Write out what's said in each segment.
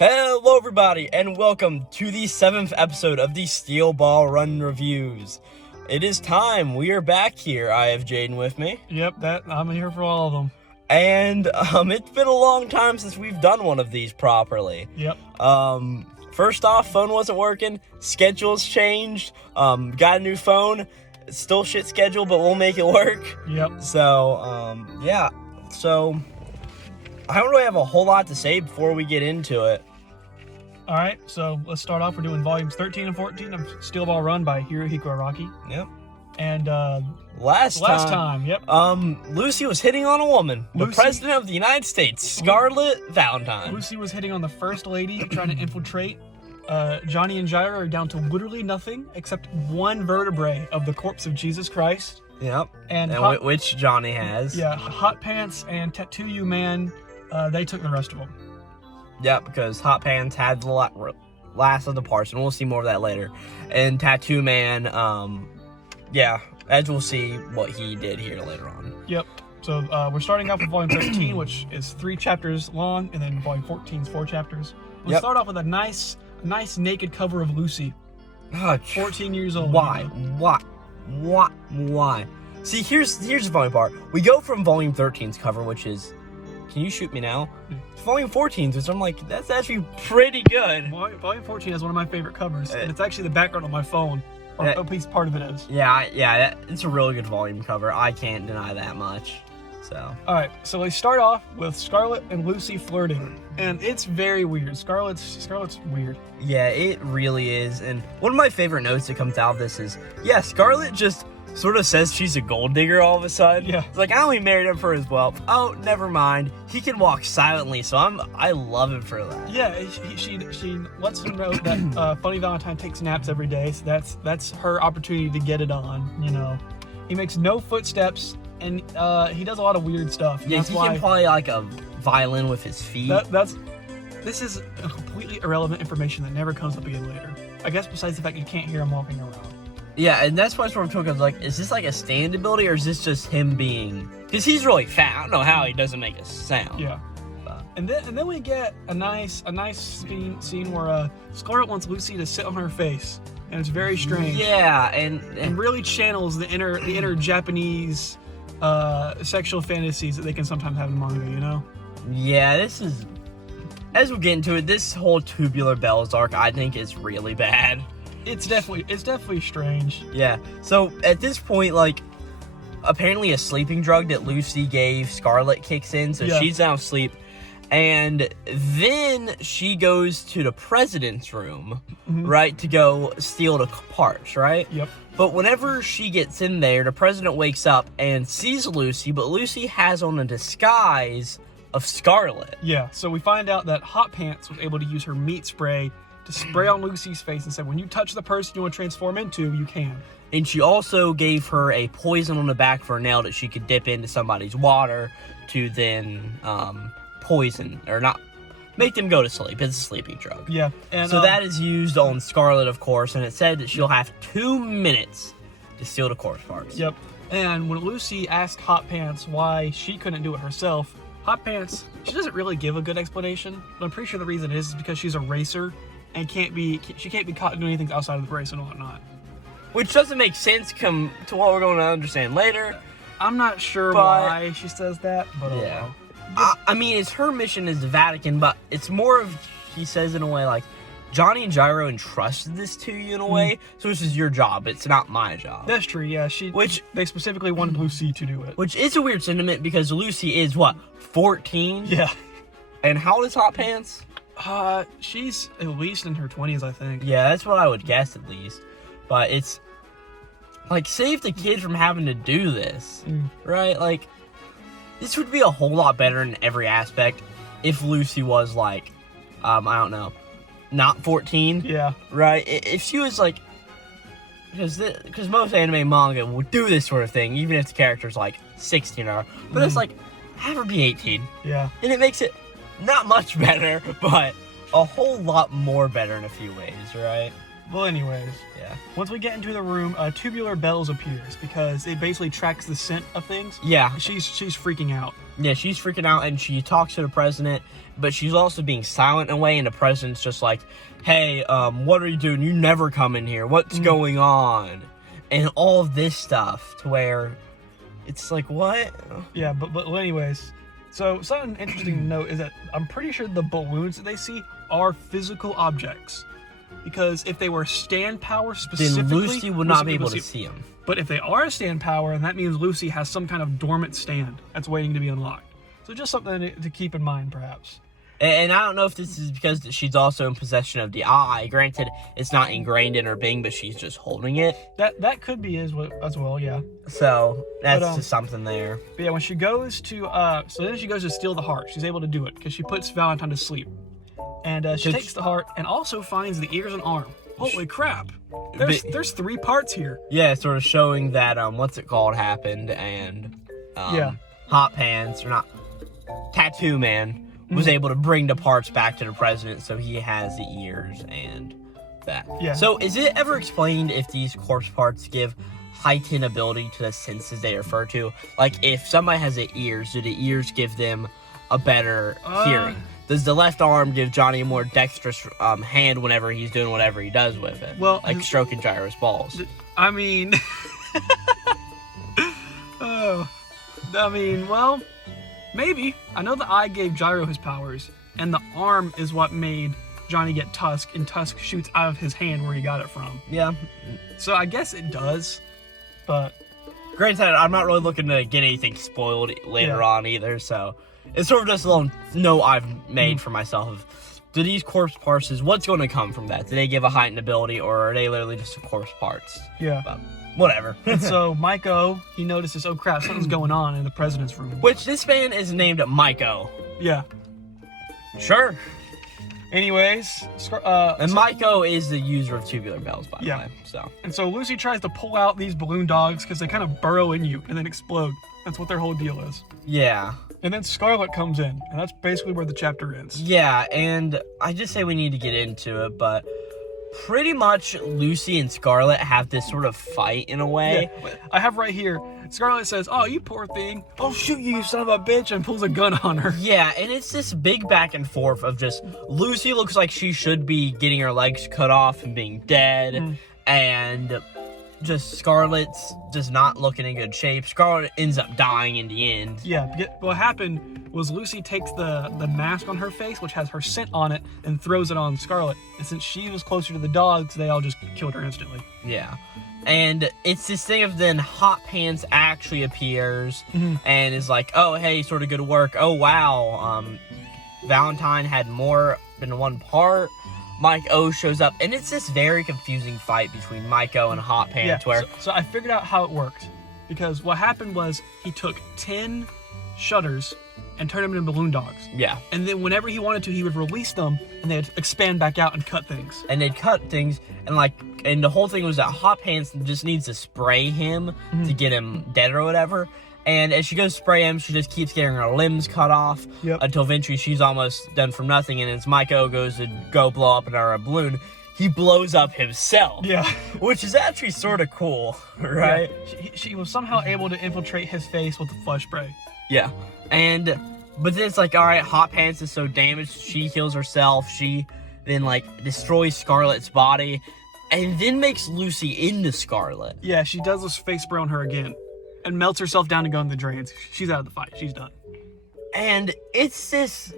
Hello everybody, and welcome to the 7th episode of the Steel Ball Run Reviews. It is time. We are back here. I have Jaden with me. Yep, I'm here for all of them. And it's been a long time since we've done one of these properly. Yep. First off, phone wasn't working. Schedules changed. Got a new phone. Still shit schedule, but we'll make it work. Yep. So, yeah. So, I don't really have a whole lot to say before we get into it. All right, so let's start off. We're doing volumes 13 and 14 of Steel Ball Run by Hirohiko Araki. Yep. And last time, yep. Lucy was hitting on a woman. The President of the United States, Scarlet Valentine. Lucy was hitting on the First Lady, trying to infiltrate. Johnny and Gyra are down to literally nothing except one vertebrae of the corpse of Jesus Christ. Yep. And which Johnny has. Yeah, Hot Pants and Tattoo You Man, they took the rest of them. Yeah, because Hot Pants had the last of the parts, and we'll see more of that later. And Tattoo Man, yeah, as we'll see what he did here later on. Yep. So we're starting off with volume 13, which is 3 chapters long, and then volume 14 is 4 chapters. We'll start off with a nice naked cover of Lucy. 14 years old. Why? Why? See, here's the funny part. We go from volume 13's cover, which is... Can you shoot me now? Volume 14's, which I'm like, that's actually pretty good. Volume 14 is one of my favorite covers, and it's actually the background on my phone. Or at least part of it is. Yeah, it's a really good volume cover. I can't deny that much. So. Alright, so they start off with Scarlet and Lucy flirting. And it's very weird. Scarlet's weird. Yeah, it really is. And one of my favorite notes that comes out of this is, yeah, Scarlet just sort of says she's a gold digger all of a sudden. Yeah. It's like, I only married him for his wealth. Oh, never mind. He can walk silently, so I love him for that. Yeah, she lets him know that Funny Valentine takes naps every day, so that's her opportunity to get it on, you know. He makes no footsteps, and he does a lot of weird stuff. Yeah, he can play like a violin with his feet. This is a completely irrelevant information that never comes up again later. I guess besides the fact you can't hear him walking around. Yeah, and that's why sort of took us like, is this like a stand ability or is this just him being? Because he's really fat. I don't know how he doesn't make a sound. Yeah. And then we get a nice scene where Scarlet wants Lucy to sit on her face, and it's very strange. Yeah, and really channels the inner Japanese sexual fantasies that they can sometimes have in manga, you know? Yeah, this is, as we get into it, this whole Tubular Bells arc I think is really bad. It's definitely strange. Yeah. So at this point, like, apparently a sleeping drug that Lucy gave Scarlet kicks in, so she's now asleep. And then she goes to the president's room, right, to go steal the parts, right? Yep. But whenever she gets in there, the president wakes up and sees Lucy, but Lucy has on a disguise of Scarlet. Yeah, so we find out that Hot Pants was able to use her meat spray to spray on Lucy's face and said, when you touch the person you want to transform into, you can. And she also gave her a poison on the back of her nail that she could dip into somebody's water to then poison, or not, make them go to sleep. It's a sleeping drug. Yeah. And so that is used on Scarlet, of course, and it said that she'll have 2 minutes to steal the corpse parts. Yep. And when Lucy asked Hot Pants why she couldn't do it herself, Hot Pants, she doesn't really give a good explanation, but I'm pretty sure the reason is because she's a racer and she can't be caught doing anything outside of the race and whatnot. Which doesn't make sense come to what we're going to understand later. I'm not sure why she says that, but yeah. I mean, it's her mission as the Vatican, but it's more of, he says in a way like, Johnny and Gyro entrusted this to you in a way, so this is your job, it's not my job. That's true, yeah. They specifically wanted Lucy to do it. Which is a weird sentiment because Lucy is, what, 14? Yeah. And how old is Hot Pants? She's at least in her 20s, I think. Yeah, that's what I would guess at least. But it's, like, save the kid from having to do this, right? Like, this would be a whole lot better in every aspect if Lucy was, like, I don't know, not 14. Yeah. Right? If she was, like, because most anime manga will do this sort of thing, even if the character's, like, 16 or, but it's like, have her be 18. Yeah. And it makes it not much better, but a whole lot more better in a few ways, right? Well, anyways, yeah. Once we get into the room, Tubular Bells appears because it basically tracks the scent of things. Yeah. She's freaking out. Yeah, she's freaking out, and she talks to the president, but she's also being silent in a way, and the president's just like, hey, what are you doing? You never come in here. What's going on? And all of this stuff, to where it's like, what? Yeah, but anyways, so something interesting to note is that I'm pretty sure the balloons that they see are physical objects. Because if they were stand power specifically, then Lucy would not be able to see them. But if they are a stand power, then that means Lucy has some kind of dormant stand that's waiting to be unlocked. So just something to keep in mind, perhaps. And I don't know if this is because she's also in possession of the eye. Granted, it's not ingrained in her being, but she's just holding it. That could be as well, yeah. So that's just something there. But yeah, when she goes to so then she goes to steal the heart. She's able to do it because she puts Valentine to sleep, and she takes the heart and also finds the ears and arm. Holy crap! There's 3 parts here. Yeah, sort of showing that what's it called happened, and Hot Pants, or not, Tattoo Man was able to bring the parts back to the president, so he has the ears and that. Yeah. So is it ever explained if these corpse parts give heightened ability to the senses they refer to? Like, if somebody has the ears, do the ears give them a better hearing? Does the left arm give Johnny a more dexterous hand whenever he's doing whatever he does with it? Well, like stroking Gyro's balls. I mean, well, maybe. I know the eye gave Gyro his powers, and the arm is what made Johnny get Tusk, and Tusk shoots out of his hand where he got it from. Yeah. So I guess it does, but... Granted, I'm not really looking to get anything spoiled later on either, so... It's sort of just a little note I've made for myself of, do these corpse parts, what's going to come from that? Do they give a heightened ability, or are they literally just corpse parts? Yeah. But whatever. And so Maiko, he notices, oh crap, something's going on in the president's room. Which this man is named Maiko. Yeah. Sure. Anyways, and Maiko is the user of Tubular Bells, by the way. So. And so Lucy tries to pull out these balloon dogs because they kind of burrow in you and then explode. That's what their whole deal is. Yeah. And then Scarlet comes in, and that's basically where the chapter ends. Yeah, and I just say we need to get into it, but pretty much Lucy and Scarlet have this sort of fight in a way. Yeah, I have right here, Scarlet says, oh, you poor thing, I'll shoot you, you son of a bitch, and pulls a gun on her. Yeah, and it's this big back and forth of just, Lucy looks like she should be getting her legs cut off and being dead, and just Scarlet's just not looking in good shape. Scarlet ends up dying in the end. Yeah, what happened was Lucy takes the mask on her face, which has her scent on it, and throws it on Scarlet. And since she was closer to the dogs, they all just killed her instantly. Yeah. And it's this thing of then Hot Pants actually appears and is like, oh, hey, sort of good work. Oh, wow. Valentine had more than one part. Mike O shows up, and it's this very confusing fight between Maiko and Hot Pants. Yeah, so I figured out how it worked. Because what happened was he took 10 shutters and turned them into balloon dogs. Yeah. And then whenever he wanted to, he would release them, and they'd expand back out and cut things. And they'd cut things, and the whole thing was that Hot Pants just needs to spray him to get him dead or whatever. And as she goes to spray him, she just keeps getting her limbs cut off until eventually she's almost done from nothing. And as Maiko goes to go blow up another balloon, he blows up himself. Yeah. Which is actually sort of cool, right? Yeah. She was somehow able to infiltrate his face with the flush spray. Yeah. But then it's like, all right, Hot Pants is so damaged, she heals herself. She then, destroys Scarlet's body and then makes Lucy into Scarlet. Yeah, she does this face spray on her again. And melts herself down to go in the drains. She's out of the fight. She's done. And it's this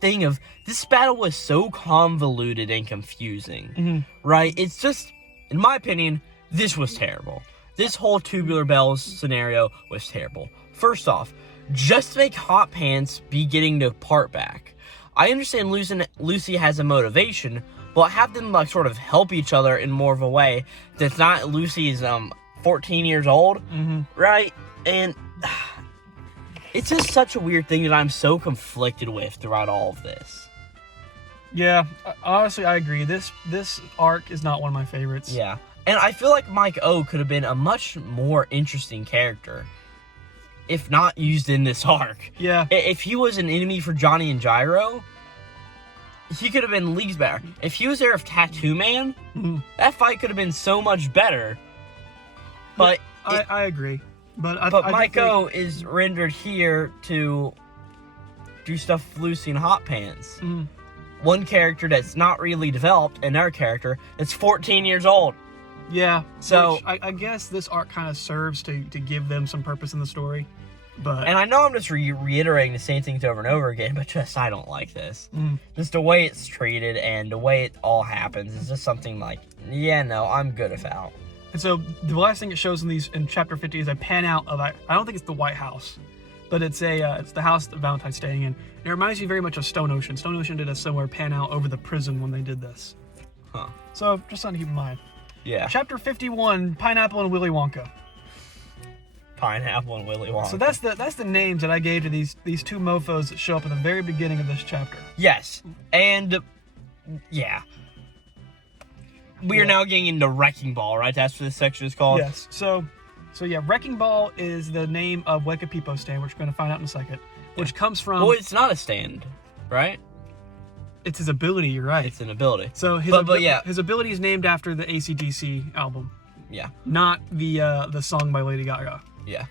thing of, this battle was so convoluted and confusing, right? It's just, in my opinion, this was terrible. This whole Tubular Bells scenario was terrible. First off, just make Hot Pants be getting the part back. I understand Lucy has a motivation, but have them, sort of help each other in more of a way that's not Lucy's, 14 years old, right? And it's just such a weird thing that I'm so conflicted with throughout all of this. Yeah, honestly, I agree. This arc is not one of my favorites. Yeah, and I feel like Mike O could have been a much more interesting character if not used in this arc. Yeah. If he was an enemy for Johnny and Gyro, he could have been leagues better. If he was there with Tattoo Man, that fight could have been so much better. But I agree. But Maiko is rendered here to do stuff with Lucy and Hot Pants. Mm. One character that's not really developed, and another character that's 14 years old. Yeah. So I guess this arc kind of serves to give them some purpose in the story. But and I know I'm just reiterating the same things over and over again, but just I don't like this. Just the way it's treated and the way it all happens is just something like, yeah, no, I'm good without. And so the last thing it shows in chapter 50 is a pan out of, I don't think it's the White House, but it's the house that Valentine's staying in. And it reminds me very much of Stone Ocean. Stone Ocean did a similar pan out over the prison when they did this. Huh. So just something to keep in mind. Yeah. Chapter 51, Pineapple and Willy Wonka. Pineapple and Willy Wonka. So that's the names that I gave to these two mofos that show up in the very beginning of this chapter. Yes, and yeah, we are now getting into Wrecking Ball, right? That's what this section is called. Yes. So yeah, Wrecking Ball is the name of Wekapipo's stand, which we're going to find out in a second. Which comes from. Well, it's not a stand, right? It's his ability. You're right. It's an ability. So his his ability is named after the AC/DC album. Yeah. Not the song by Lady Gaga. Yeah.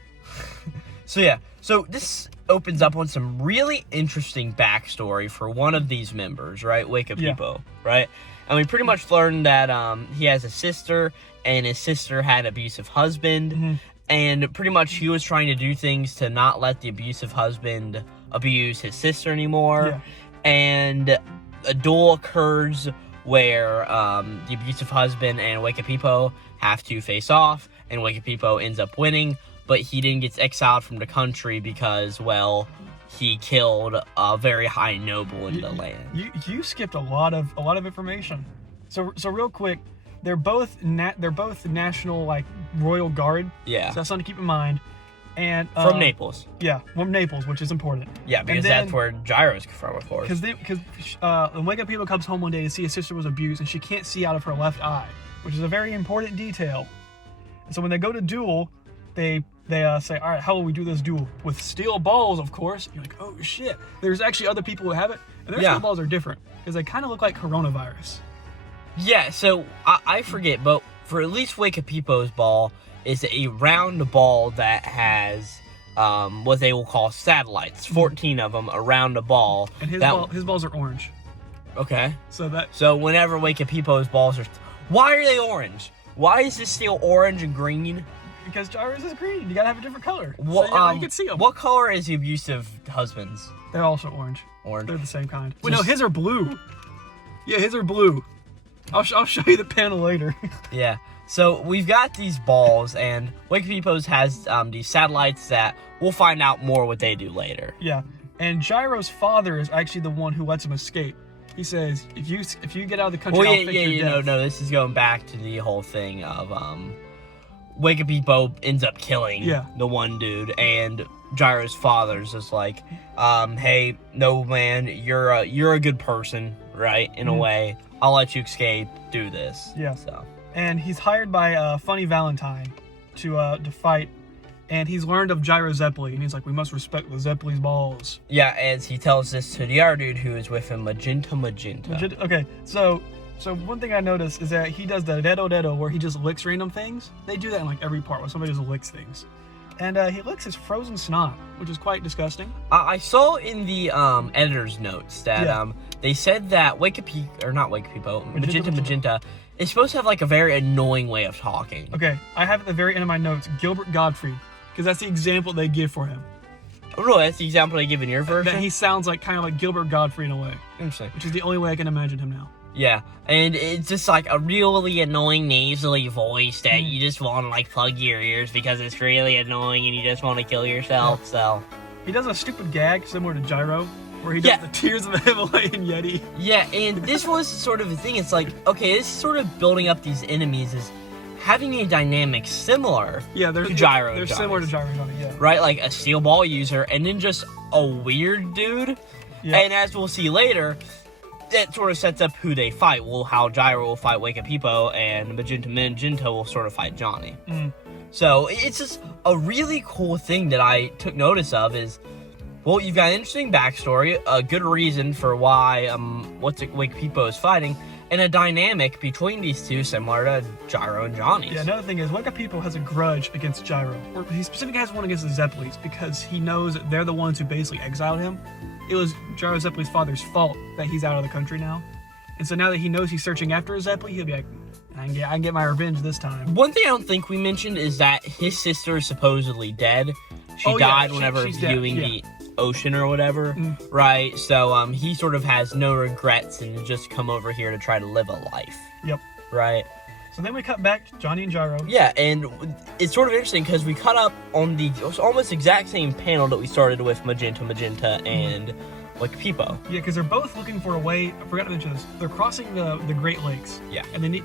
So this opens up on some really interesting backstory for one of these members, right? Wekapipo, right? And we pretty much learned that he has a sister, and his sister had an abusive husband, and pretty much he was trying to do things to not let the abusive husband abuse his sister anymore. Yeah. And a duel occurs where the abusive husband and Wekapipo have to face off, and Wekapipo ends up winning, but he then gets exiled from the country because, well, he killed a very high noble in the land. You skipped a lot of information. So real quick, they're both national like royal guard. Yeah. So that's something to keep in mind. And from Naples. Yeah, from Naples, which is important. Yeah, because that's where Gyro's from, of course. Because when Wekapipo comes home one day to see his sister was abused, and she can't see out of her left eye, which is a very important detail. And so when they go to duel, they say, all right, how will we do this duel? With steel balls, of course. You're like, oh shit. There's actually other people who have it, and their steel balls are different because they kind of look like coronavirus. Yeah, so I forget, but for at least Wekapipo's ball, it's a round ball that has what they will call satellites, 14 of them around the ball. And his balls are orange. Okay. So whenever Wekapipo's balls are... Why are they orange? Why is this steel orange and green? Because Gyro's is green. You gotta have a different color. Well, so you can see them. What color is the abusive husband's? They're also orange. Orange. They're the same kind. Wait, no, his are blue. Yeah, his are blue. I'll show you the panel later. Yeah. So we've got these balls, and Wekapipo's has these satellites that we'll find out more what they do later. Yeah. And Gyro's father is actually the one who lets him escape. He says, if you get out of the country, I'll fix your death. No, this is going back to the whole thing of Wekapipo ends up killing the one dude, and Gyro's father's just like, hey, no man, you're a good person, right? In a way, I'll let you escape. Do this. Yeah. So. And he's hired by Funny Valentine to fight, and he's learned of Gyro Zeppeli, and he's like, we must respect the Zeppeli's balls. Yeah, as he tells this to the other dude who is with him, Magenta. Okay, so one thing I noticed is that he does the dedo where he just licks random things. They do that in like every part where somebody just licks things. And he licks his frozen snot, which is quite disgusting. I saw in the editor's notes that they said that Magenta is supposed to have like a very annoying way of talking. Okay, I have at the very end of my notes, Gilbert Gottfried, because that's the example they give for him. Oh, really? That's the example they give in your version? That he sounds like kind of like Gilbert Gottfried in a way. Interesting. Which is the only way I can imagine him now. Yeah, and it's just like a really annoying nasally voice that you just want to like plug your ears because it's really annoying and you just want to kill yourself, so. He does a stupid gag similar to Gyro, where he does the Tears of a Himalayan Yeti. Yeah, and this was sort of the thing, it's like, okay, this is sort of building up these enemies is having a dynamic similar to Gyro. They're similar to Gyro, yeah. Right, like a steel ball user and then just a weird dude. Yeah. And as we'll see later, that sort of sets up who they fight. Well, how Gyro will fight Wekapipo and Magenta will sort of fight Johnny. So it's just a really cool thing that I took notice of is Well, you've got an interesting backstory, a good reason for why Wake People is fighting, and a dynamic between these two similar to Gyro and Johnny's. Yeah, another thing is Wake People has a grudge against Gyro. Or he specifically has one against the Zeppelis because he knows that they're the ones who basically exiled him. It was Gyro Zeppeli's father's fault that he's out of the country now. And so now that he knows he's searching after a Zeppeli, he'll be like, I can get my revenge this time. One thing I don't think we mentioned is that his sister is supposedly dead. She died whenever viewing the ocean or whatever, right? So he sort of has no regrets and just come over here to try to live a life. Yep. Right? So then we cut back to Johnny and Gyro. Yeah, and it's sort of interesting because we cut up on the almost exact same panel that we started with Magenta, and Wake People. Yeah, because they're both looking for a way. I forgot to mention this. They're crossing the Great Lakes. Yeah. And they need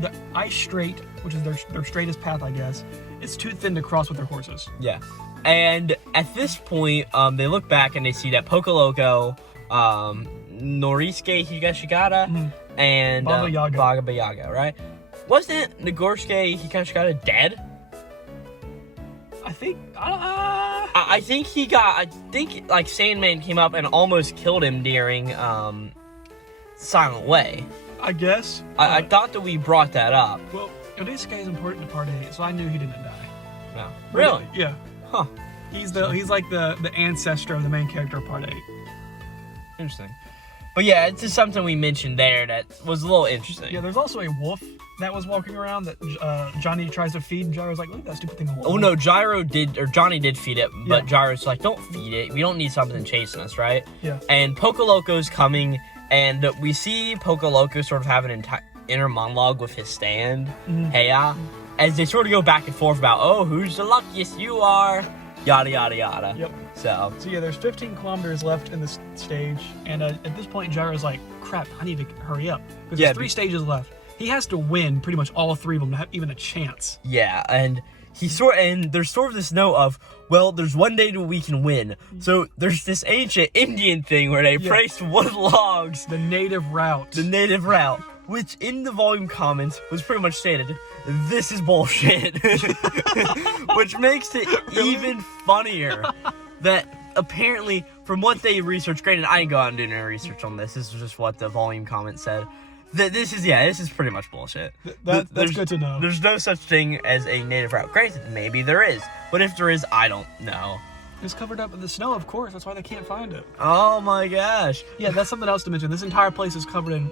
the ice strait, which is their straightest path, I guess. It's too thin to cross with their horses. Yeah. And at this point, they look back and they see that Pocoloco, Norisuke Higashigata, and Baba Yaga, right? Wasn't Nagorsuke Higashigata dead? I think. I think like Sandman came up and almost killed him during Silent Way. I guess. I thought that we brought that up. Well, Norisuke is important to Part 8, so I knew he didn't die. No. Really? Yeah. Huh. He's like the ancestor of the main character of Part 8. Interesting. But yeah, it's just something we mentioned there that was a little interesting. Yeah, there's also a wolf that was walking around that Johnny tries to feed, and Gyro's like, look at that stupid thing. Oh no, Johnny did feed it, but Gyro's like, don't feed it. We don't need something chasing us, right? Yeah. And Pocoloco's coming, and we see Pocoloco sort of have an inner monologue with his stand, as they sort of go back and forth about, oh, who's the luckiest you are, yada, yada, yada. Yep. So yeah, there's 15 kilometers left in this stage, and at this point, Gyro's like, crap, I need to hurry up. Because there's 3 stages left. He has to win pretty much all 3 of them to have even a chance. Yeah, and there's sort of this note of, well, there's one day that we can win. So there's this ancient Indian thing where they place wood logs. The native route. Which in the volume comments was pretty much stated, this is bullshit. Which makes it even funnier that apparently, from what they researched, granted, I didn't go out and do any research on this. This is just what the volume comment said. This is pretty much bullshit. That's good to know. There's no such thing as a native route. Granted, maybe there is. But if there is, I don't know. It's covered up in the snow, of course. That's why they can't find it. Oh my gosh. Yeah, that's something else to mention. This entire place is covered in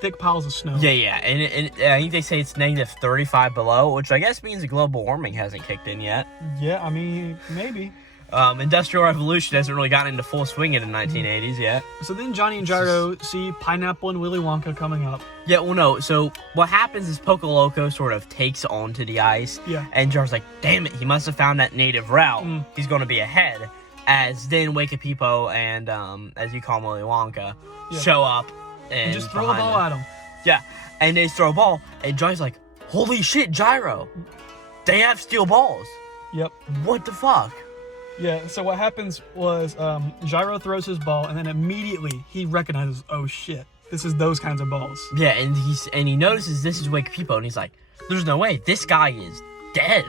thick piles of snow. Yeah. And I think they say it's negative 35 below, which I guess means global warming hasn't kicked in yet. Yeah, I mean, maybe. Industrial Revolution hasn't really gotten into full swing in the 1980s yet. So then Johnny and Gyro see Pineapple and Willy Wonka coming up. Yeah, well, no. So what happens is Pocoloco sort of takes onto the ice. Yeah. And Gyro's like, damn it, he must have found that native route. He's going to be ahead. As then Wake People and, as you call him, Willy Wonka, show up. And just throw a ball at him. Yeah. And they throw a ball. And Johnny's like, holy shit, Gyro. They have steel balls. Yep. What the fuck? Yeah, so what happens was Gyro throws his ball, and then immediately he recognizes, oh shit, this is those kinds of balls. Yeah, and he notices this is Wake People, and he's like, there's no way, this guy is dead.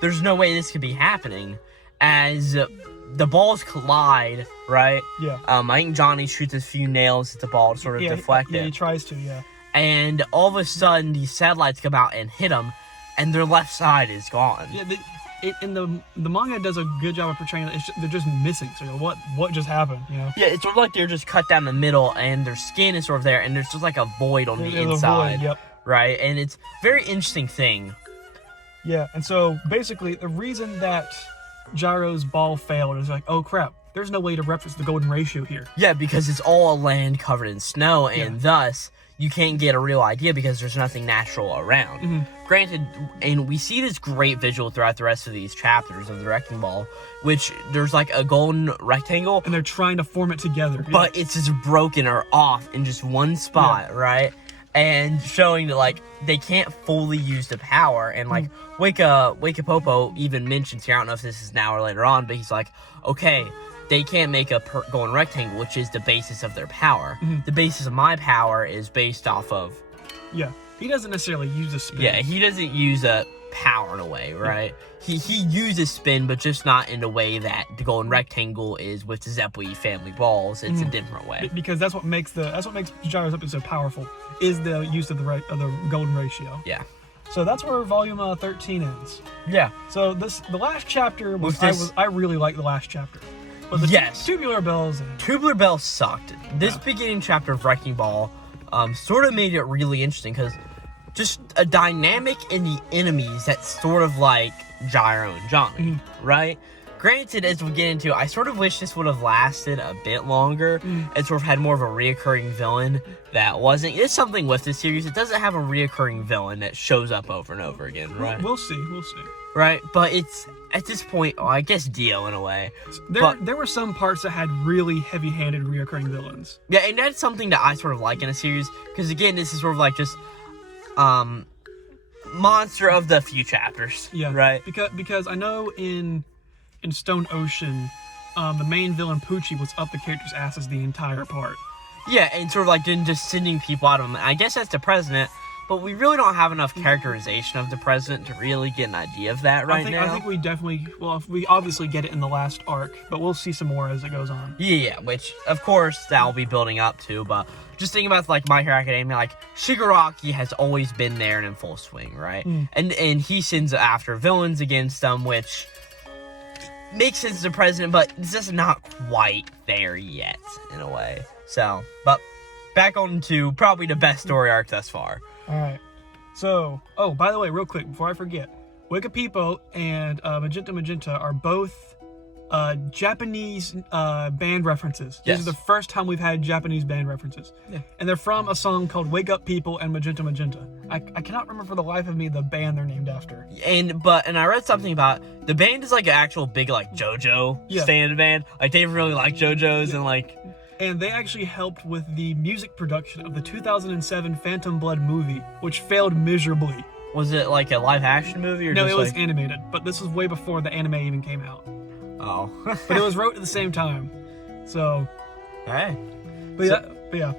There's no way this could be happening. As the balls collide, right? Yeah. I think Johnny shoots a few nails at the ball to sort of deflect it. Yeah, he tries to, yeah. And all of a sudden, these satellites come out and hit them, and their left side is gone. Yeah, the manga does a good job of portraying it. They're just missing. So what just happened? You know? Yeah, it's sort of like they're just cut down the middle, and their skin is sort of there, and there's just like a void on the inside. Yep. Right, and it's a very interesting thing. Yeah, and so basically the reason that Gyro's ball failed is like, oh crap, there's no way to reference the golden ratio here. Yeah, because it's all a land covered in snow, and thus you can't get a real idea because there's nothing natural around. Granted, and we see this great visual throughout the rest of these chapters of the Wrecking Ball, which there's like a golden rectangle. And they're trying to form it together. But it's just broken or off in just one spot, right? And showing that, like, they can't fully use the power. And, like, Wake Popo even mentions here, I don't know if this is now or later on, but he's like, okay, they can't make a golden rectangle, which is the basis of their power. The basis of my power is based off of... Yeah, he doesn't necessarily use a spin. Yeah, he doesn't use a power in a way, right? He uses spin, but just not in the way that the Golden Rectangle is with the Zeppeli family balls. It's a different way. Because that's what makes Gyro's weapon so powerful, is the use of the golden ratio. Yeah. So that's where volume 13 ends. Yeah. So the last chapter I really like the last chapter. But Tubular Bells. Tubular Bells sucked. This beginning chapter of Wrecking Ball sort of made it really interesting because just a dynamic in the enemies that's sort of like Gyro and Johnny, right? Granted, as we get into, I sort of wish this would have lasted a bit longer and sort of had more of a reoccurring villain that wasn't. There's something with this series. It doesn't have a reoccurring villain that shows up over and over again, right? We'll see. Right? But it's, at this point, I guess Dio in a way. There were some parts that had really heavy-handed reoccurring villains. Yeah, and that's something that I sort of like in a series. Because, again, this is sort of like just monster of the few chapters. Yeah. Right? Because I know in Stone Ocean, the main villain Poochie was up the character's asses the entire part. Yeah, and sort of like then just sending people out of them. I guess that's the president, but we really don't have enough characterization of the president to really get an idea of that now. I think we definitely, we obviously get it in the last arc, but we'll see some more as it goes on. Yeah, which, of course, that'll be building up to, but just thinking about, like, My Hero Academia, like, Shigaraki has always been there and in full swing, right? And he sends after villains against them, which makes sense as a president, but it's just not quite there yet, in a way. So, but back on to probably the best story arc thus far. Alright. So, by the way, real quick, before I forget, Wikipedia and Magenta are both Japanese band references. Yes. This is the first time we've had Japanese band references. Yeah. And they're from a song called Wake Up People and Magenta. I cannot remember for the life of me the band they're named after. And I read something about the band is like an actual big like JoJo stand band. Like they really like JoJo's and like. And they actually helped with the music production of the 2007 Phantom Blood movie, which failed miserably. Was it like a live action movie or no? Just it was animated, but this was way before the anime even came out. Oh. But it was wrote at the same time. So. Hey. But yeah.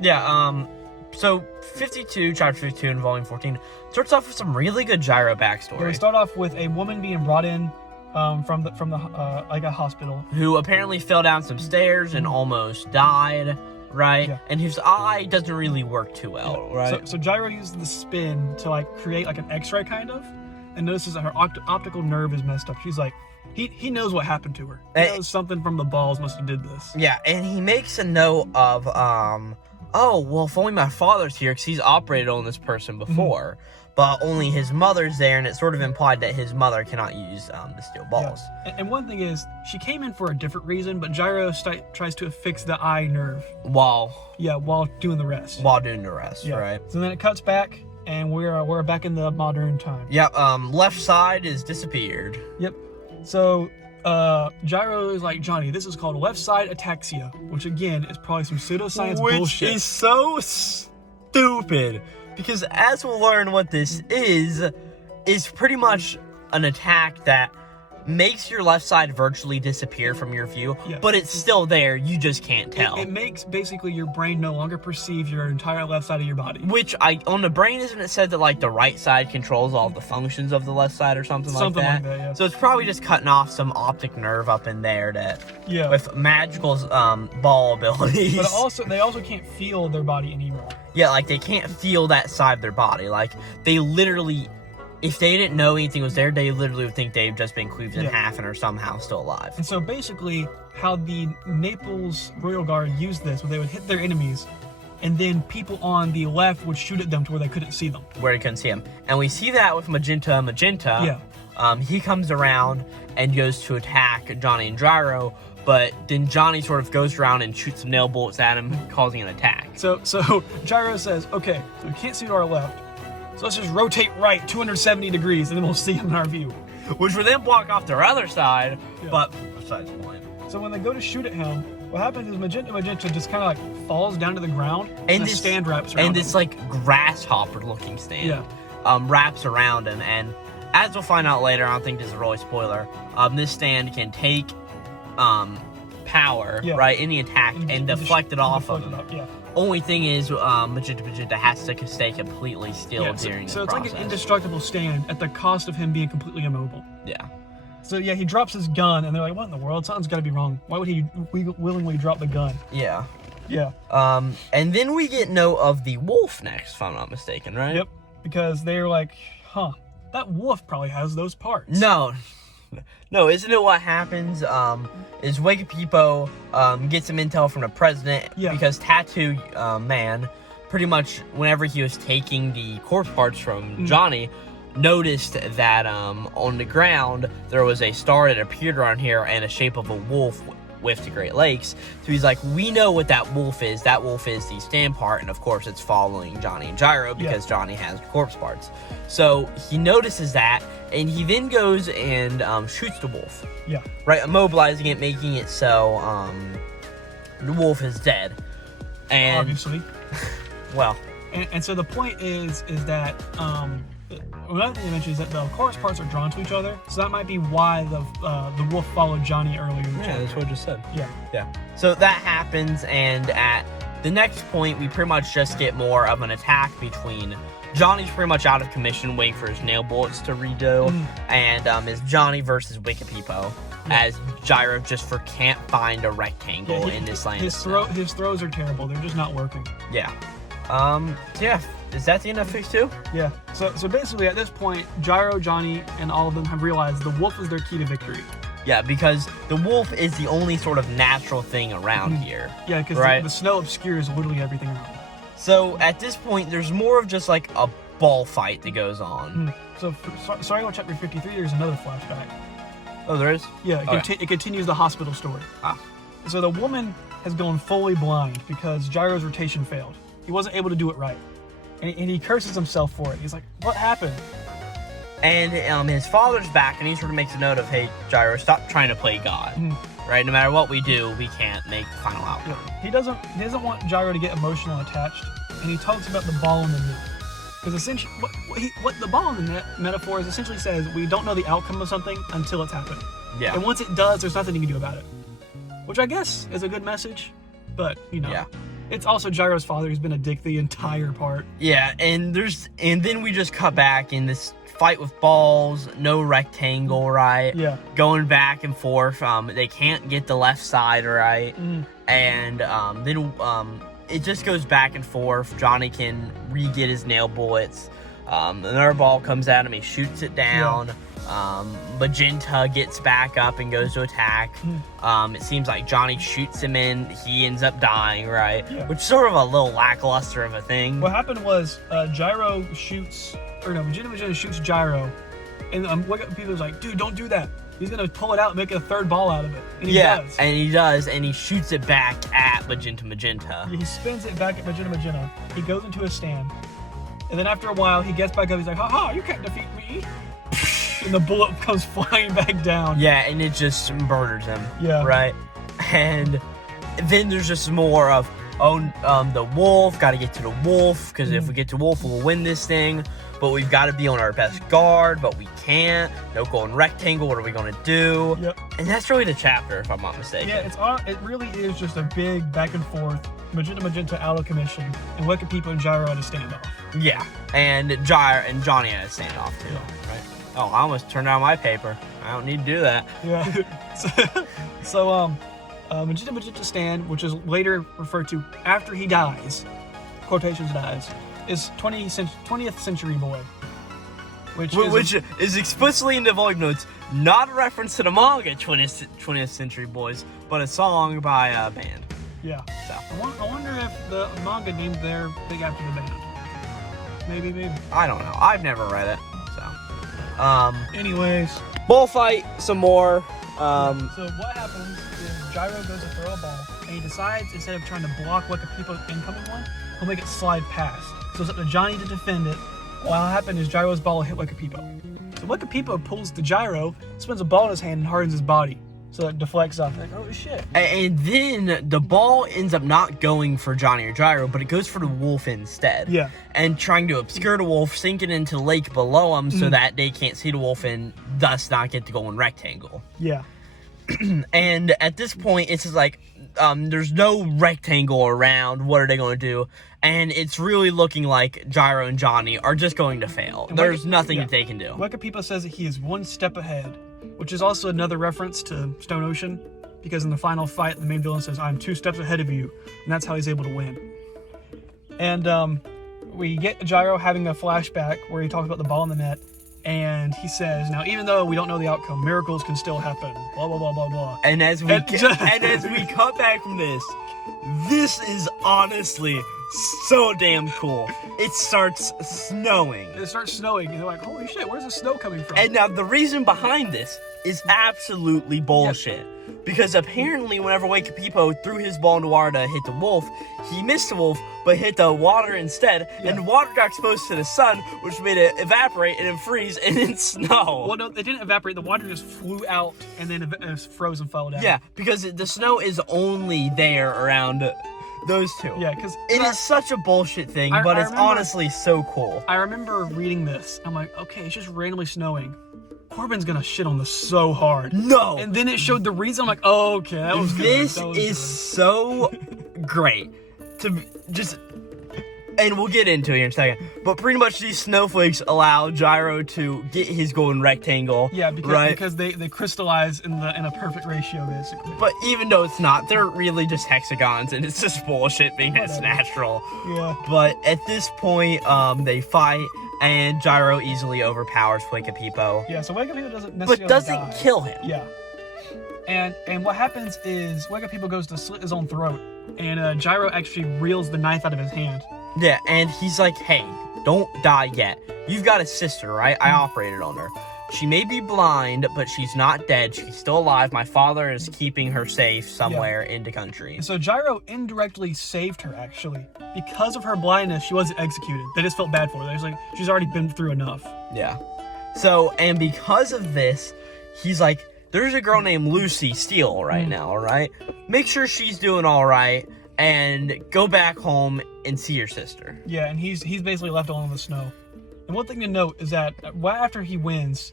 Yeah, so 52, chapter 52 in volume 14, starts off with some really good Gyro backstory. Yeah, we start off with a woman being brought in from the like a hospital. Who apparently fell down some stairs and almost died, right? Yeah. And whose eye doesn't really work too well, right? So Gyro uses the spin to like create like an X-ray kind of, and notices that her optical nerve is messed up. She's like, he knows what happened to her. He knows something from the balls must have did this. Yeah, and he makes a note of, oh, well, if only my father's here, because he's operated on this person before. But only his mother's there, and it's sort of implied that his mother cannot use the steel balls. Yeah. And one thing is, she came in for a different reason, but Gyro tries to fix the eye nerve. While doing the rest. Right? So then it cuts back, and we're back in the modern time. Yep, left side is disappeared. Yep. So, Gyro is like, Johnny, this is called left side ataxia, which again is probably some pseudoscience bullshit. Which is so stupid. Because as we'll learn what this is pretty much an attack that makes your left side virtually disappear from your view, but it's still there, you just can't tell. It makes basically your brain no longer perceive your entire left side of your body. Which, on the brain, isn't it said that, like, the right side controls all the functions of the left side or something like that? Something like that, yeah. So it's probably just cutting off some optic nerve up in there with magical ball abilities. But they also can't feel their body anymore. Yeah, like, they can't feel that side of their body. Like, they literally... If they didn't know anything was there, they literally would think they've just been cleaved in half and are somehow still alive. And so basically, how the Naples Royal Guard used this, where they would hit their enemies, and then people on the left would shoot at them to where they couldn't see them. Where they couldn't see them. And we see that with Magenta. Yeah. He comes around and goes to attack Johnny and Gyro, but then Johnny sort of goes around and shoots some nail bullets at him, causing an attack. So Gyro says, okay, so we can't see to our left. So let's just rotate right 270 degrees, and then we'll see him in our view. Which will then block off their other side, but besides the point. So when they go to shoot at him, what happens is Magenta just kind of like falls down to the ground, and the stand wraps around him. And this like grasshopper-looking stand wraps around him, and as we'll find out later, I don't think this is a really spoiler, this stand can take power, right? Any attack and deflect it off of him. Yeah. Only thing is, Magenta has to stay completely still during the process. So it's like an indestructible stand at the cost of him being completely immobile. Yeah. So yeah, he drops his gun, and they're like, "What in the world? Something's got to be wrong. Why would he willingly drop the gun?" Yeah. Yeah. And then we get note of the wolf next, if I'm not mistaken, right? Yep. Because they're like, "Huh, that wolf probably has those parts." No, isn't it what happens, is Wikipedia, gets some intel from the president, because Tattoo, Man, pretty much, whenever he was taking the corpse parts from Johnny, noticed that, on the ground, there was a star that appeared around here in the shape of a wolf with the Great Lakes. So he's like, we know what that wolf is. That wolf is the stand part, and of course it's following Johnny and Gyro because Johnny has corpse parts. So he notices that, and he then goes and shoots the wolf. Yeah. Right, immobilizing it, making it so the wolf is dead. And obviously. Well. And so the point is that another thing you mentioned is that the corpse parts are drawn to each other, so that might be why the wolf followed Johnny earlier in the chapter. That's what I just said. Yeah. So that happens, and at the next point, we pretty much just get more of an attack between Johnny's pretty much out of commission, waiting for his nail bullets to redo, and it's Johnny versus Wikipedia, as Gyro just can't find a rectangle in this land. His throws are terrible; they're just not working. Yeah. Is that the end of Phase 2? Yeah. So basically, at this point, Gyro, Johnny, and all of them have realized the wolf is their key to victory. Yeah, because the wolf is the only sort of natural thing around here. Yeah, because the snow obscures literally everything around. So at this point, there's more of just like a ball fight that goes on. So starting on chapter 53, there's another flashback. Oh, there is? Yeah, it continues the hospital story. So the woman has gone fully blind because Gyro's rotation failed. He wasn't able to do it right. And he curses himself for it. He's like, what happened? And his father's back, and he sort of makes a note of, hey, Gyro, stop trying to play God. Right? No matter what we do, we can't make the final outcome. Yeah. He doesn't want Gyro to get emotional attached, and he talks about the ball in the net. Because essentially, what the ball in the net metaphor is essentially says, we don't know the outcome of something until it's happened. Yeah. And once it does, there's nothing you can do about it. Which I guess is a good message, but, Yeah. It's also Gyro's father who's been a dick the entire part. Yeah, and then we just cut back in this fight with balls, no rectangle, right? Yeah. Going back and forth. They can't get the left side right. And then it just goes back and forth. Johnny can re-get his nail bullets. Another ball comes at him, he shoots it down. Magenta gets back up and goes to attack. It seems like Johnny shoots him in, he ends up dying, right? Yeah. Which is sort of a little lackluster of a thing. What happened was Magenta shoots Gyro, and people was like, dude, don't do that. He's gonna pull it out and make a third ball out of it. And he does. And he does, and he shoots it back at Magenta. He spins it back at Magenta. He goes into a stand. And then after a while, he gets back up. He's like, haha, you can't defeat me. And the bullet comes flying back down. Yeah, and it just murders him. Yeah. Right? And then there's just more of, the wolf, gotta get to the wolf, because if we get to wolf, we'll win this thing. But we've got to be on our best guard, but we can't. No golden rectangle, what are we going to do? Yep. And that's really the chapter, if I'm not mistaken. Yeah, it really is just a big back and forth. Magenta out of commission, and Wikipedia and Gyro had a standoff. Yeah, and Gyro and Johnny had a standoff too, right? Oh, I almost turned down my paper. I don't need to do that. Yeah. So Magenta stand, which is later referred to after he dies, quotations dies, is 20th century boy. Which is explicitly in the volume notes, not a reference to the manga 20th Century Boys, but a song by a band. Yeah. So. I wonder if the manga named their thing after the band. Maybe. I don't know. I've never read it. So. Anyways. Bullfight some more. So what happens is Gyro goes to throw a ball, and he decides instead of trying to block Wikipedia incoming one, he'll make it slide past. So it's up to Johnny to defend it. What happened is Gyro's ball hit Wikipedia. So Wikipedia pulls the Gyro, spins a ball in his hand, and hardens his body. So it deflects off. Like, oh shit. And then the ball ends up not going for Johnny or Gyro, but it goes for the wolf instead. Yeah. And trying to obscure the wolf, sink it into the lake below them so that they can't see the wolf and thus not get the golden rectangle. Yeah. And at this point, it's just like, there's no rectangle around. What are they going to do? And it's really looking like Gyro and Johnny are just going to fail. And There's nothing that they can do. Wekapipo says that he is one step ahead, which is also another reference to Stone Ocean, because in the final fight, the main villain says, I'm 2 steps ahead of you, and that's how he's able to win. And we get Gyro having a flashback where he talks about the ball in the net, and he says, now, even though we don't know the outcome, miracles can still happen, blah, blah, blah, blah, blah. And as we cut back from this is honestly so damn cool. It starts snowing. It starts snowing, and they're like, holy shit, where's the snow coming from? And now the reason behind this is absolutely bullshit. Yeah. Because apparently whenever Wekapipo threw his ball into water to hit the wolf, he missed the wolf, but hit the water instead, and the water got exposed to the sun, which made it evaporate and then freeze and then snow. Well, no, it didn't evaporate. The water just flew out and then it froze and fell down. Yeah, because the snow is only there around those two. Yeah, because it is such a bullshit thing, but it's honestly so cool. I remember reading this. I'm like, okay, it's just randomly snowing. Corbin's gonna shit on this so hard. No! And then it showed the reason. I'm like, oh, okay, that was good. This is so great. To just... And we'll get into it here in a second. But pretty much these snowflakes allow Gyro to get his golden rectangle. Yeah, because they crystallize in a perfect ratio, basically. But even though it's not, they're really just hexagons, and it's just bullshit being it's natural. Yeah. But at this point, they fight, and Gyro easily overpowers Wekapipo. Yeah, so Wekapipo doesn't necessarily But doesn't die. kill him. Yeah. And what happens is Wekapipo goes to slit his own throat, and Gyro actually reels the knife out of his hand. Yeah, and he's like, hey, don't die yet. You've got a sister, right? I operated on her. She may be blind, but she's not dead. She's still alive. My father is keeping her safe somewhere in the country. And so Gyro indirectly saved her, actually. Because of her blindness, she wasn't executed. They just felt bad for her. They was like, she's already been through enough. Yeah. So, and because of this, he's like, there's a girl named Lucy Steele right now, all right? Make sure she's doing all right, and go back home and see your sister. Yeah, and he's basically left alone in the snow. And one thing to note is that right after he wins,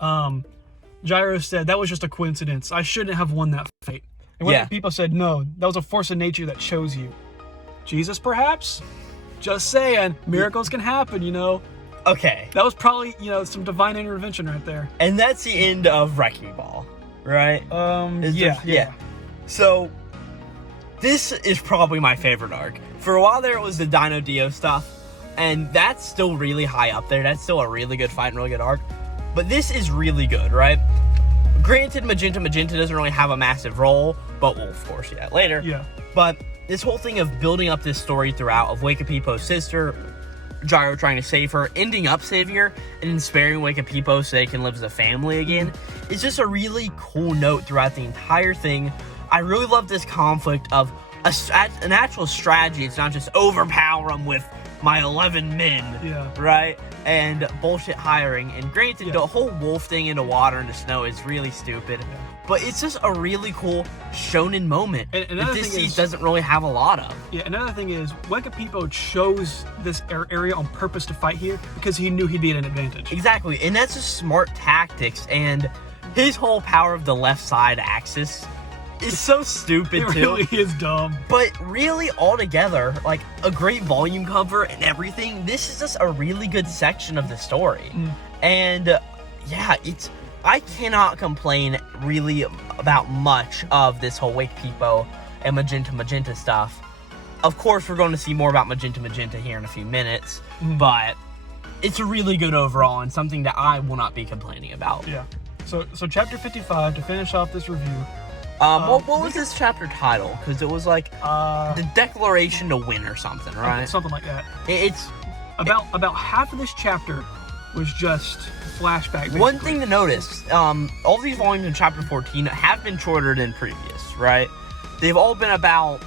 Gyro said, that was just a coincidence. I shouldn't have won that fight. And when people said, no, that was a force of nature that chose you. Jesus, perhaps? Just saying, miracles can happen, you know? Okay. That was probably, some divine intervention right there. And that's the end of Wrecking Ball, right? Yeah. So, this is probably my favorite arc. For a while there, it was the Dino Dio stuff, and that's still really high up there. That's still a really good fight and really good arc. But this is really good, right? Granted, Magenta doesn't really have a massive role, but we'll, of course, see that later. Yeah. But this whole thing of building up this story throughout of Wekapipo's sister, Gyro trying to save her, ending up saving her, and then sparing Wekapipo so they can live as a family again, it's just a really cool note throughout the entire thing. I really love this conflict of an actual strategy. It's not just overpower them with my 11 men, right? And bullshit hiring. And granted, the whole wolf thing in the water and the snow is really stupid. But it's just a really cool shonen moment that this season doesn't really have a lot of. Yeah, another thing is, Wekapipo chose this area on purpose to fight here because he knew he'd be at an advantage. Exactly, and that's just smart tactics. And his whole power of the left side axis is so stupid, too. It really is dumb. But really, altogether, like, a great volume cover and everything, this is just a really good section of the story. And, I cannot complain really about much of this whole Wekapipo and Magenta stuff. Of course, we're going to see more about Magenta here in a few minutes, but it's a really good overall and something that I will not be complaining about. Yeah. So chapter 55, to finish off this review. What was this chapter title? Because it was like the Declaration to Win or something, right? Something like that. It's about half of this chapter was just flashback. Basically. One thing to notice, all these volumes in chapter 14 have been shorter than previous, right? They've all been about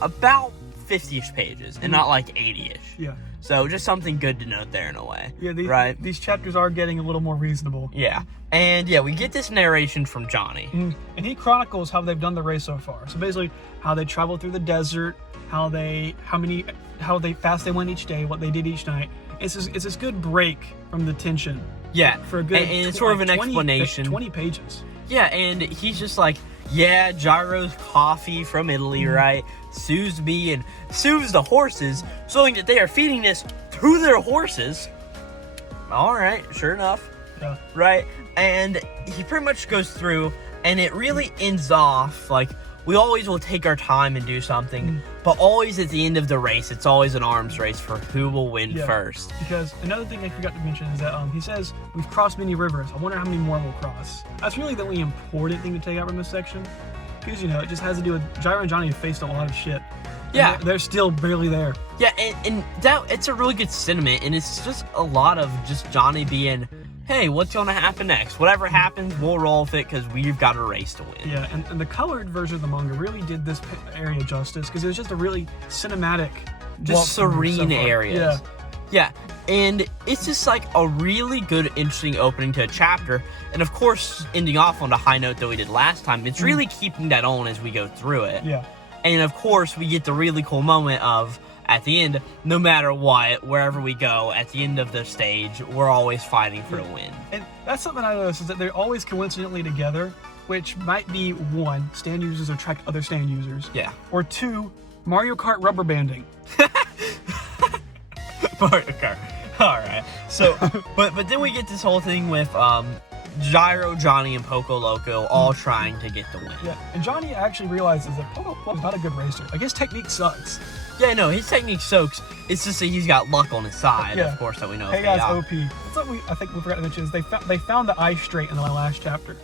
50-ish pages and not like 80-ish. Yeah. So just something good to note there in a way. Yeah, these chapters are getting a little more reasonable. Yeah. And we get this narration from Johnny. And he chronicles how they've done the race so far. So basically how they traveled through the desert, how fast they went each day, what they did each night. It's this good break from the tension. Yeah. For a good and it's sort of an explanation. 20 pages. Yeah, and he's just like, yeah, Gyro's coffee from Italy, right? Soothes me and soothes the horses, showing that they are feeding this to their horses. All right, sure enough. Yeah. Right? And he pretty much goes through, and it really ends off, like, we always will take our time and do something, but always at the end of the race, it's always an arms race for who will win first. Because another thing I forgot to mention is that he says, we've crossed many rivers. I wonder how many more we'll cross. That's really the only important thing to take out from this section. Because, it just has to do with Gyro and Johnny have faced a lot of shit. Yeah. They're still barely there. Yeah, and that it's a really good sentiment, and it's just a lot of just Johnny being, hey, what's going to happen next? Whatever happens, we'll roll with it because we've got a race to win. Yeah, and the colored version of the manga really did this area justice because it was just a really cinematic, just serene areas. Yeah. Yeah, and it's just like a really good, interesting opening to a chapter. And of course, ending off on the high note that we did last time, it's really keeping that on as we go through it. Yeah. And of course, we get the really cool moment of, at the end, no matter what, wherever we go, at the end of the stage, we're always fighting for a win. And that's something I noticed, is that they're always coincidentally together, which might be, one, stand users attract other stand users. Yeah. Or two, Mario Kart rubber banding. Mario Kart. Alright. So, but then we get this whole thing with Gyro, Johnny, and Poco Loco all trying to get the win. Yeah, and Johnny actually realizes that Poco Loco's not a good racer. Like, his technique sucks. Yeah, no, his technique soaks. It's just that he's got luck on his side, of course, that we know. Hey guys, OP. That's what I think we forgot to mention is they found the ice strait in the last chapter.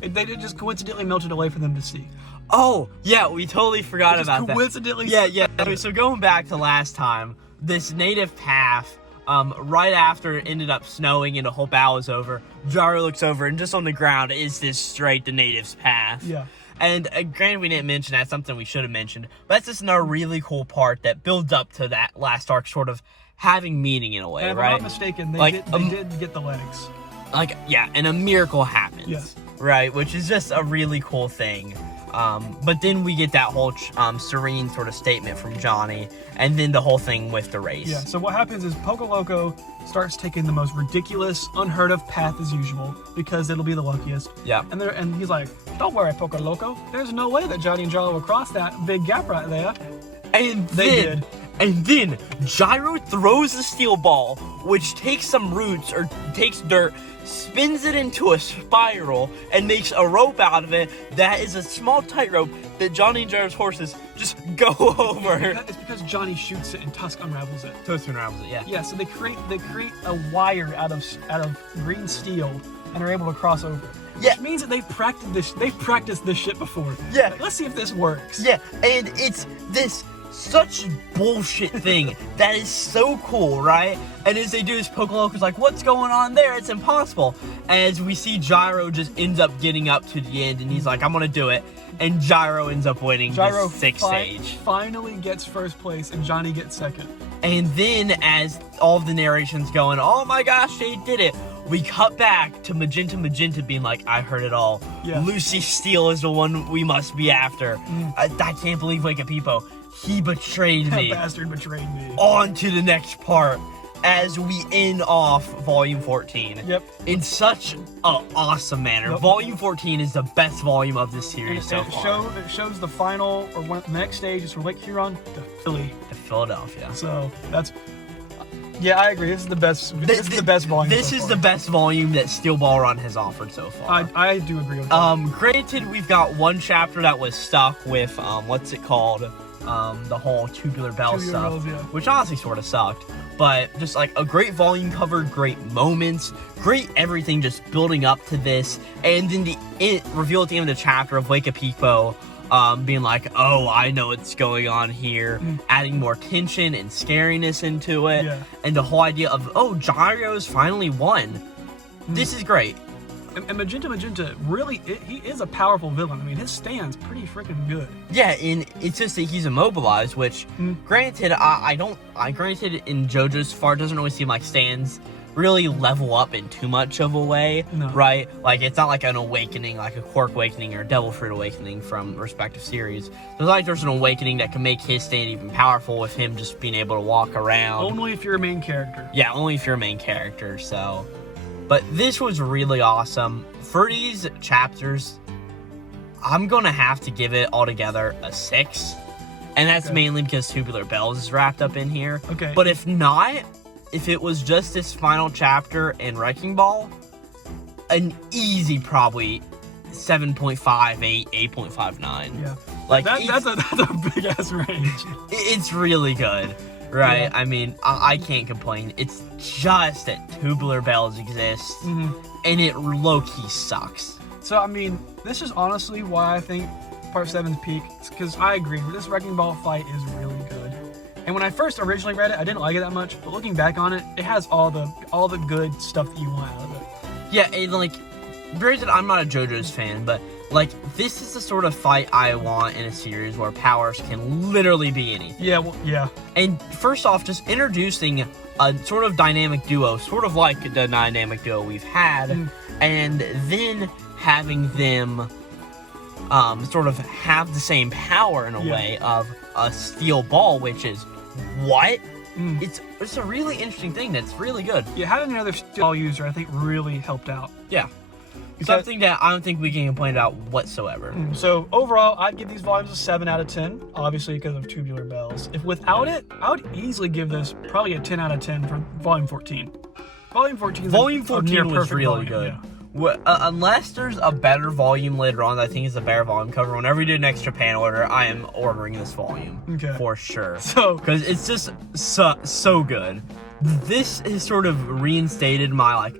They did just coincidentally melted away for them to see. Oh, yeah, we totally forgot about that. Coincidentally. Yeah. So going back to last time, this native path, right after it ended up snowing and the whole battle was over, Gyro looks over and just on the ground is this straight the native's path. Yeah. And granted, we didn't mention that, something we should have mentioned, but that's just another really cool part that builds up to that last arc sort of having meaning in a way, and if right? I'm not mistaken, they did get the legs. Like, yeah, and a miracle happens. Yes. Right, which is just a really cool thing. But then we get that whole serene sort of statement from Johnny, and then the whole thing with the race. Yeah, so what happens is Poco Loco starts taking the most ridiculous, unheard of path as usual, because it'll be the luckiest. Yeah. And he's like, don't worry, Poco Loco. There's no way that Johnny and Gyro will cross that big gap right there. And they did. And then Gyro throws the steel ball, which takes some roots or takes dirt, spins it into a spiral, and makes a rope out of it that is a small tightrope that Johnny and Gyro's horses just go over. It's because Johnny shoots it and Tusk unravels it. Tusk unravels it, yeah. Yeah, so they create a wire out of green steel and are able to cross over. Yeah. Which means that they've practiced this shit before. Yeah. Like, let's see if this works. Yeah, and it's this such bullshit thing that is so cool, right? And as they do this, Poco Loco's like, what's going on there? It's impossible. As we see Gyro just ends up getting up to the end, and he's like, I'm gonna do it. And Gyro ends up winning Gyro the sixth stage. Finally gets first place, and Johnny gets second. And then as all of the narration's going, oh my gosh, they did it, we cut back to Magenta being like, I heard it all. Yeah. Lucy Steele is the one we must be after. I can't believe Wake Up Peepo. He betrayed me. That bastard betrayed me. On to the next part as we end off Volume 14. Yep. In such an awesome manner. Yep. Volume 14 is the best volume of this series so far. It shows the final, or the next stage is from Lake Huron to Philly. To Philadelphia. So, that's... Yeah, I agree. This is the best. This is the best volume. This is the best volume that Steel Ball Run has offered so far. I do agree with that. Granted, we've got one chapter that was stuck with what's it called? The whole Tubular Bells stuff, which honestly sort of sucked. But just like a great volume cover, great moments, great everything, just building up to this, and then the reveal at the end of the chapter of Wake Up Peepo. Being like, oh, I know what's going on here, adding more tension and scariness into it, and the whole idea of, oh, Gyro's finally won. This is great. And Magenta, really, he is a powerful villain. I mean, his stand's pretty freaking good. Yeah, and it's just that he's immobilized, which, granted, granted, in JoJo's far, it doesn't really seem like stands really level up in too much of a way, right? Like, it's not like an awakening, like a Quark Awakening or a Devil Fruit Awakening from respective series. There's an awakening that can make his stand even powerful with him just being able to walk around. Only if you're a main character. Yeah, only if you're a main character, so... But this was really awesome. For these chapters, I'm going to have to give it altogether a 6. And that's mainly because Tubular Bells is wrapped up in here. Okay. But if not, if it was just this final chapter and Wrecking Ball, an easy probably 7.58, 8.59. Yeah. Like that's a big ass range. It's really good, right? Yeah. I mean, I can't complain. It's just that Tubular Bells exists, and it low-key sucks. So, I mean, this is honestly why I think Part 7's peak. Because I agree, this Wrecking Ball fight is really good. And when I first originally read it, I didn't like it that much. But looking back on it, it has all the good stuff that you want out of it. Yeah, and like, granted, I'm not a JoJo's fan, but like, this is the sort of fight I want in a series where powers can literally be anything. Yeah, well, yeah. And first off, just introducing a sort of dynamic duo, sort of like the dynamic duo we've had, and then having them sort of have the same power in a way of a steel ball, which is what? It's a really interesting thing that's really good. Yeah, having another steel ball user, I think, really helped out. Yeah. Something that I don't think we can complain about whatsoever. So overall, I'd give these volumes a 7 out of 10, obviously because of Tubular Bells. If without it, I would easily give this probably a 10 out of 10 for Volume 14. Volume 14 is Volume a 14 near was perfect really volume, good. Unless there's a better volume later on that I think is a better volume cover, whenever we do an extra Japan order, I am ordering this volume. Okay. For sure. So, because it's just so good. This has sort of reinstated my, like,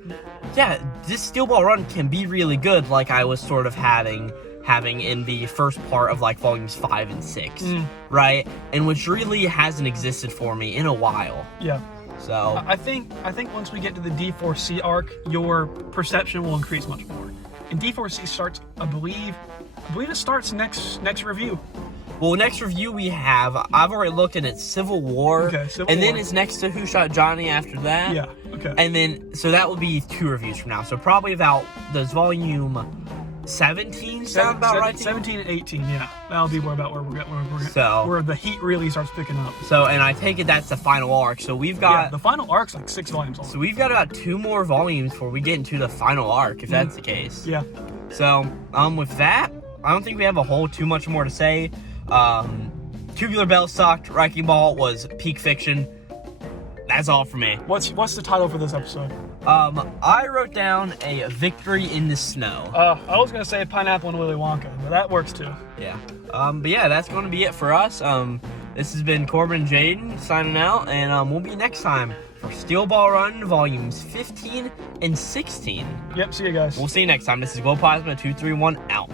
yeah, this Steel Ball run can be really good, like I was sort of having in the first part of like volumes 5 and 6, right? And which really hasn't existed for me in a while. Yeah. So I think once we get to the D4C arc, your perception will increase much more. And D4C starts, I believe it starts next review. Well, next review I've already looked and it's Civil War. Okay, Civil and then War. it's next to Who Shot Johnny after that. Yeah, okay. And then, so that will be 2 reviews from now. So probably about, does volume 17 sound about right to you? 17 and 18, yeah. That'll be about where we're So, where the heat really starts picking up. So, and I take it that's the final arc. So we've got... Yeah, the final arc's like 6 volumes long. So we've got about 2 more volumes before we get into the final arc, if that's the case. Yeah. So, with that, I don't think we have too much more to say. Tubular Bells sucked. Wrecking Ball was peak fiction. That's all for me. What's the title for this episode? I wrote down a Victory in the Snow. I was gonna say Pineapple and Willy Wonka, but that works too. Yeah. But yeah, that's gonna be it for us. This has been Corbin and Jaden signing out, and we'll be next time for Steel Ball Run volumes 15 and 16. Yep, see you guys. We'll see you next time. This is Glowplasma 231 out.